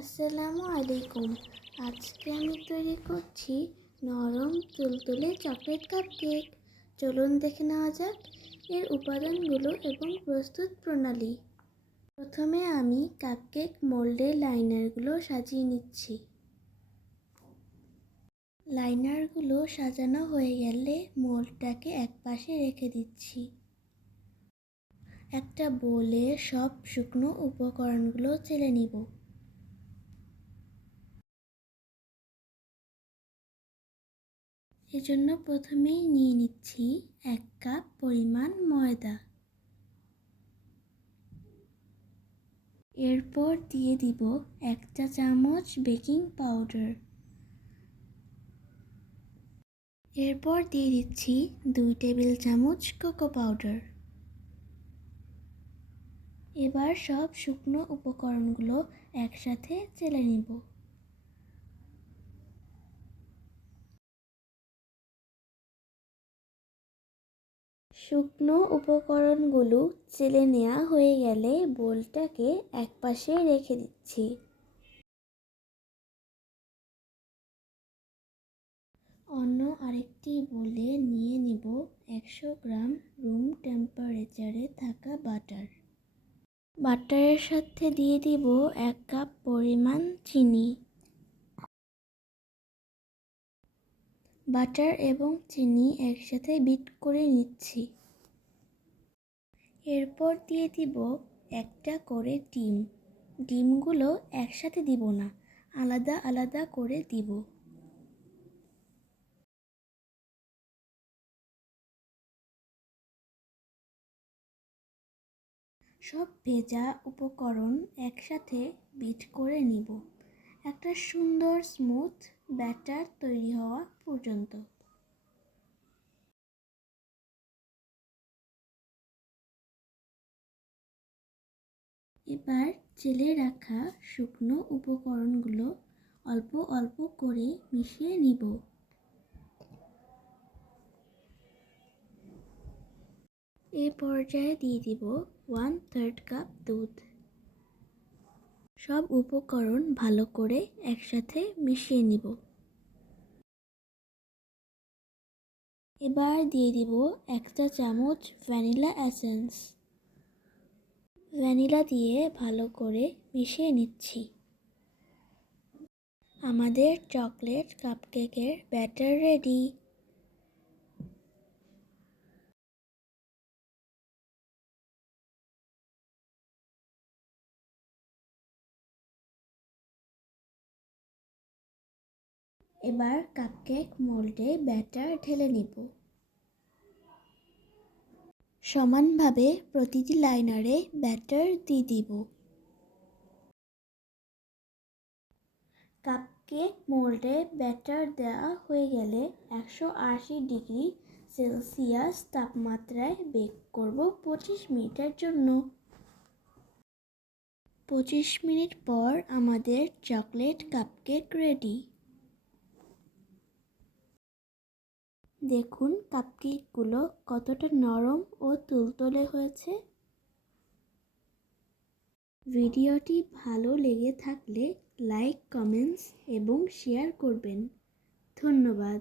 আসসালামু আলাইকুম। আজকে আমি তৈরি করছি নরম তুলতুলে চকলেট কাপকেক। চলুন দেখে নেওয়া যাক এর উপাদানগুলো এবং প্রস্তুত প্রণালী। প্রথমে আমি কাপকেক মোল্ডের লাইনারগুলো সাজিয়ে নিচ্ছি। লাইনারগুলো সাজানো হয়ে গেলে মোল্ডটাকে একপাশে রেখে দিচ্ছি। একটা বোলে সব শুকনো উপকরণগুলো চেলে নিব। এজন্য প্রথমেই নিয়ে নিচ্ছি 1 কাপ পরিমাণ ময়দা। এরপর দিয়ে দিব 1 চা চামচ বেকিং পাউডার। এরপর দিয়ে দিচ্ছি 2 টেবিল চামচ কোকো পাউডার। এবার সব শুকনো উপকরণগুলো একসাথে চেলে নিব। শুকনো উপকরণগুলো চেলে নেওয়া হয়ে গেলে বোলটাকে একপাশে রেখে দিচ্ছি। অন্য আরেকটি বোলে নিয়ে নিব 100 গ্রাম রুম টেম্পারেচারে থাকা বাটার। বাটারের সাথে দিয়ে দিব 1 কাপ পরিমাণ চিনি। বাটার এবং চিনি একসাথে বিট করে নিচ্ছি। এরপর দিয়ে দিব একটা করে ডিম। ডিমগুলো একসাথে দিব না, আলাদা আলাদা করে দিব। সব ভেজা উপকরণ একসাথে বিট করে নিব একটা সুন্দর স্মুথ ব্যাটার তৈরি হওয়া পর্যন্ত। এবার চেলে রাখা শুকনো উপকরণগুলো অল্প অল্প করে মিশিয়ে নিব। এই পর্যায়ে দিয়ে দিব 1/3 কাপ দুধ। সব উপকরণ ভালো করে একসাথে মিশিয়ে নিব। এবার দিয়ে দিব 1 চা চামচ ভ্যানিলা এসেন্স। ভ্যানিলা দিয়ে ভালো করে মিশিয়ে নিচ্ছি। আমাদের চকলেট কাপকেকের ব্যাটার রেডি। এবার কাপকেক মোল্ডে ব্যাটার ঢেলে নিব। সমানভাবে প্রতিটি লাইনারে ব্যাটার দিয়ে দিব। কাপকেক মোল্ডে ব্যাটার দেওয়া হয়ে গেলে 180 ডিগ্রি সেলসিয়াস তাপমাত্রায় বেক করব 25 মিনিটের জন্য। 25 মিনিট পর আমাদের চকলেট কাপকেক রেডি। দেখুন কাপকেকগুলো কতটা নরম ও তুলতুলে হয়েছে। ভিডিওটি ভালো লেগে থাকলে লাইক, কমেন্টস এবং শেয়ার করবেন। ধন্যবাদ।